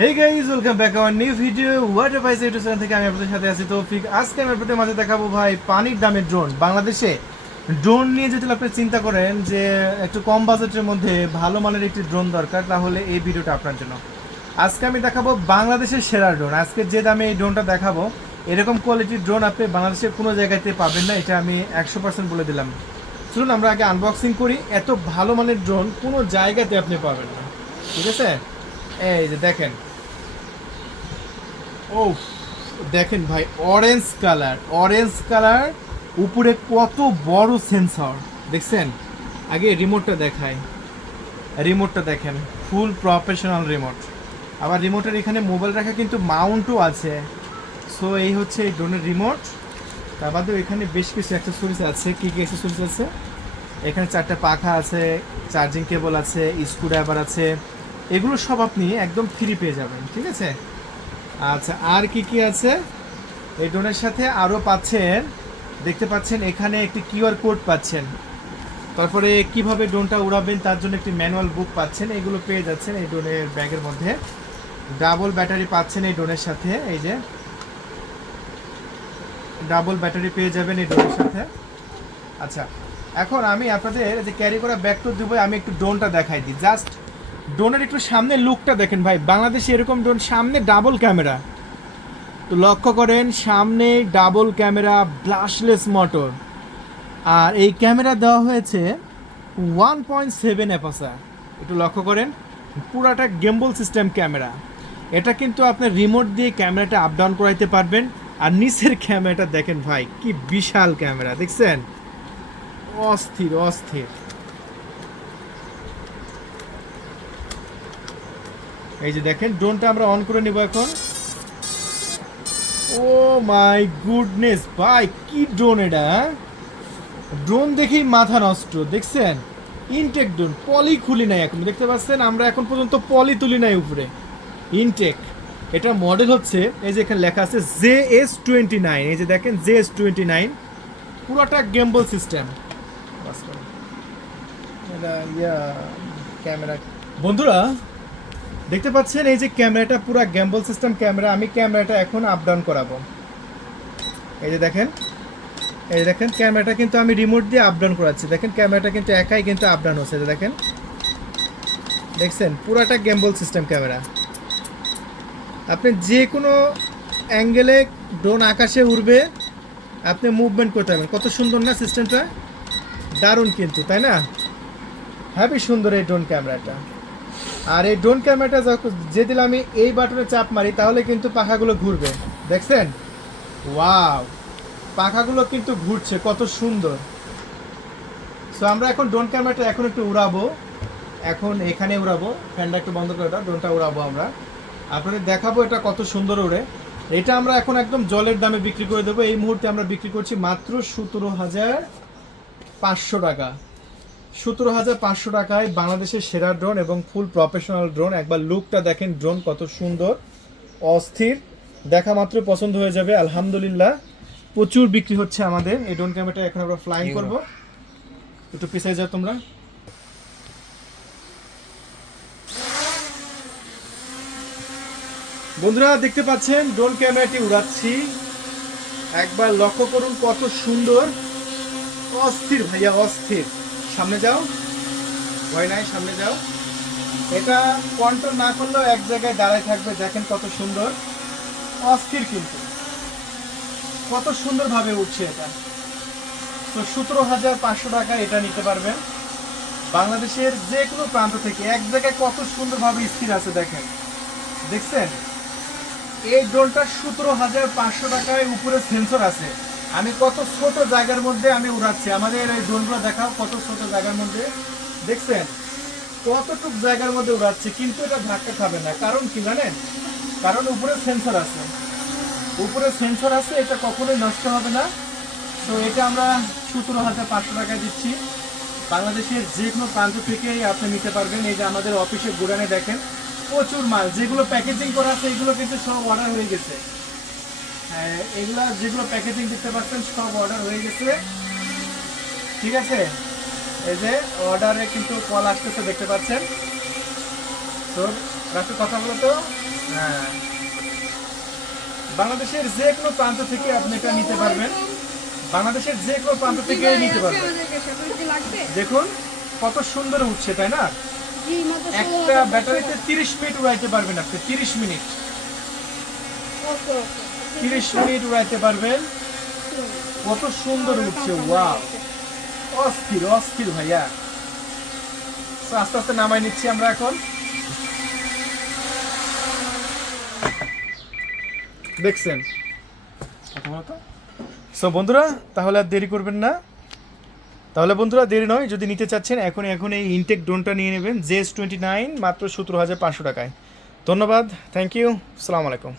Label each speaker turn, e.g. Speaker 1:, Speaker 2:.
Speaker 1: Hey guys welcome back our new video water pies YouTube channel থেকে আমি আপনাদের সাথে আছি তৌফিক। আজকে আমি আপনাদের মাঝে দেখাবো ভাই পানির দামের ড্রোন বাংলাদেশে ড্রোন নিয়ে যদি আপনি চিন্তা করেন যে একটু কম বাজেটের মধ্যে ভালো মানের একটি ড্রোন দরকার, তাহলে এই ভিডিওটা আপনার জন্য। আজকে আমি দেখাবো বাংলাদেশের সেরা ড্রোন আজকে যে দামে এই ড্রোনটা দেখাবো, এরকম কোয়ালিটির ড্রোন আপনি বাংলাদেশের কোনো জায়গাতে পাবেন না, এটা আমি একশো পার্সেন্ট বলে দিলাম। চলুন আমরা আগে আনবক্সিং করি। এত ভালো মানের ড্রোন কোনো জায়গাতে আপনি পাবেন না। ঠিক আছে? এই যে দেখেন। ও দেখেন ভাই অরেঞ্জ কালার অরেঞ্জ কালার উপরে কত বড় সেন্সর দেখছেন? আগে রিমোটটা দেখাই। রিমোটটা দেখেন ফুল প্রফেশনাল রিমোট আবার রিমোটের এখানে মোবাইল রাখা কিন্তু মাউন্টও আছে। সো এই হচ্ছে এই ড্রোনের রিমোট তার বাদেও এখানে বেশ কিছু অ্যাক্সেসরিজ আছে। কী কী অ্যাক্সেসরিজ আছে? এখানে চারটা পাখা আছে চার্জিং কেবল আছে স্ক্রুড্রাইভার আছে। এগুলো সব আপনি একদম ফ্রি পেয়ে যাবেন, ঠিক আছে? আচ্ছা আর কি কি আছে? এই ড্রোনের সাথে আরও পাচ্ছেন, দেখতে পাচ্ছেন এখানে একটি কিউআর কোড পাচ্ছেন। তারপরে কীভাবে ড্রোনটা উড়াবেন তার জন্য একটি ম্যানুয়াল বুক পাচ্ছেন, এগুলো পেয়ে যাচ্ছেন এই ড্রোনের ব্যাগের মধ্যে। ডাবল ব্যাটারি পাচ্ছেন এই ড্রোনের সাথে, এই যে। ডাবল ব্যাটারি পেয়ে যাবেন এই ড্রোনের সাথে। আচ্ছা এখন আমি আপনাদের যে ক্যারি করা ব্যাগটা দেবো, আমি একটু ড্রোনটা দেখাই দিই। জাস্ট ড্রোনের একটু সামনে লুকটা দেখেন ভাই। বাংলাদেশে এরকম ড্রোন সামনে ডাবল ক্যামেরা তো লক্ষ্য করেন, সামনে ডাবল ক্যামেরা ব্লাশলেস মোটর আর এই ক্যামেরা দেওয়া হয়েছে ওয়ান পয়েন্ট সেভেন অ্যাপাসার একটু লক্ষ্য করেন, পুরাটা গেম্বল সিস্টেম ক্যামেরা এটা কিন্তু আপনি রিমোট দিয়ে ক্যামেরাটা আপ ডাউন করাইতে পারবেন। আর নিচের ক্যামেরাটা দেখেন ভাই, কি বিশাল ক্যামেরা দেখছেন? অস্থির অস্থির। এই যে দেখেন ড্রোনটা আমরা অন করে নিব এখন। ও মাই গুডনেস ভাই, কি ড্রোন এটা ড্রোন দেখেই মাথা নষ্ট, দেখছেন? ইনটেক ড্রোন পলি খুলি নাই এখন। দেখতে পাচ্ছেন, আমরা এখন পর্যন্ত পলি তুলি নাই উপরে। ইনটেক এটা মডেল হচ্ছে, এই যে এখানে লেখা আছে জে এস টোয়েন্টি নাইন, এই যে দেখেন, জে এস টোয়েন্টি নাইন, পুরোটা গেম্বল সিস্টেম ক্যামেরা। বন্ধুরা দেখতে পাচ্ছেন, এই যে ক্যামেরাটা, পুরো গ্যাম্বল সিস্টেম ক্যামেরা, আমি ক্যামেরাটা এখন আপ ডাউন করাবো। এই যে দেখেন, এই যে দেখেন, ক্যামেরাটা কিন্তু আমি রিমোট দিয়ে আপ ডাউন করাচ্ছি। দেখেন, ক্যামেরাটা কিন্তু একাই কিন্তু আপ ডাউন হচ্ছে দেখেন। দেখছেন, পুরাটা গ্যাম্বল সিস্টেম ক্যামেরা। আপনি যে কোনো অ্যাঙ্গেলে ড্রোন আকাশে উড়বে, আপনি মুভমেন্ট করতে পারবেন। কত সুন্দর না সিস্টেমটা দারুণ কিন্তু, তাই না? হ্যাভি সুন্দর এই ড্রোন ক্যামেরাটা। আর এই ড্রোন ক্যামেরাটা যখন যে দিলে আমি এই বাটনে চাপ মারি, তাহলে কিন্তু পাখাগুলো ঘুরবে। দেখছেন? ওয়াও পাখাগুলো কিন্তু ঘুরছে, কত সুন্দর। সো আমরা এখন ড্রোন ক্যামেরাটা এখন একটু উড়াবো। এখন এখানে উড়াবো। ফ্যানটা একটু বন্ধ করে দাও ড্রোনটা উড়াবো আমরা। আপনাদের দেখাবো এটা কত সুন্দর ওড়ে এটা আমরা এখন একদম জলের দামে বিক্রি করে দেবো। এই মুহূর্তে আমরা বিক্রি করছি মাত্র সতেরো হাজার পাঁচশো টাকা। সতেরো হাজার পাঁচশো টাকায় বাংলাদেশের সেরা ড্রোন এবং ফুল প্রফেশনাল ড্রোন। একবার লুকটা দেখেন ড্রোন কত সুন্দর অস্থির দেখা মাত্র পছন্দ হয়ে যাবে আলহামদুলিল্লাহ। প্রচুর বিক্রি হচ্ছে আমাদের এই ড্রোন ক্যামেরাটা এখন আমরা ফ্লাইং করব। একটু পিছিয়ে যাও তোমরা। বন্ধুরা দেখতে পাচ্ছেন ড্রোন ক্যামেরাটি উড়াচ্ছি। একবার লক্ষ্য করুন কত সুন্দর অস্থির ভাইয়া অস্থির। সামনে যাও। ভয় নাই, সামনে যাও। এটা কন্ট্রোল না করলেও এক জায়গায় দাঁড়ায় থাকবে, দেখেন কত সুন্দর। অস্থির কিন্তু। কত সুন্দরভাবে উঠছে এটা। তো সতেরো হাজার পাঁচশো টাকা এটা নিতে পারবেন। বাংলাদেশের যে কোনো প্রান্ত থেকে এক জায়গায় কত সুন্দরভাবে স্থির আছে দেখেন। দেখছেন? এই ড্রোনটা সতেরো হাজার পাঁচশো টাকায় উপরে সেন্সর আছে। আমি কত ছোট জায়গার মধ্যে আমি উড়াচ্ছি। আমাদের এই ড্রোনগুলো দেখাও কত ছোট জায়গার মধ্যে। দেখছেন? কতটুক জায়গার মধ্যে উড়াচ্ছে, কিন্তু এটা ধাক্কা খাবে না। কারণ কি জানেন? কারণ উপরে সেন্সর আছে। উপরে সেন্সর আছে, এটা কখনোই নষ্ট হবে না। তো এটা আমরা সতেরো হাজার পাঁচশো টাকা দিচ্ছি। বাংলাদেশের যে কোনো প্রান্ত থেকেই আপনি নিতে পারবেন। এই যে আমাদের অফিসে গোডানে দেখেন, প্রচুর মাল। যেগুলো প্যাকেজিং করা আছে, এগুলো কিন্তু সব অর্ডার হয়ে গেছে। এগুলা যেগুলো প্যাকেজিং দেখতে পাচ্ছেন সব অর্ডার হয়ে গেছে। ঠিক আছে? এই যে অর্ডারে কিন্তু কল আসতেছে দেখতে পাচ্ছেন? তো রাষ্ট্র কথা বলো তো? হ্যাঁ। বাংলাদেশের যে কোনো প্রান্ত থেকে আপনি এটা নিতে পারবেন। বাংলাদেশের যে কোনো প্রান্ত থেকে নিতে পারবেন। দেখুন কত সুন্দর উঠছে তাই না? একটা ব্যাটারিতে তিরিশ মিনিট উড়াইতে পারবেন আপনি তিরিশ মিনিট
Speaker 2: ওকে ওকে।
Speaker 1: তিরিশ মিনিট উড়াইতে পারবেন। কত সুন্দর উঠছে ওয়াও অস্থির অস্থির ভাইয়া। So, আস্তে আস্তে নামাই নিচ্ছি আমরা এখন। দেখছেন? সো বন্ধুরা তাহলে আর দেরি করবেন না। তাহলে বন্ধুরা দেরি নয়। যদি নিতে চাচ্ছেন এখন এখন এই ইনটেক ড্রোনটা নিয়ে নেবেন। জেএস টোয়েন্টি নাইন মাত্র সতেরো হাজার পাঁচশো টাকায়। ধন্যবাদ। থ্যাংক ইউ সালাম আলাইকুম।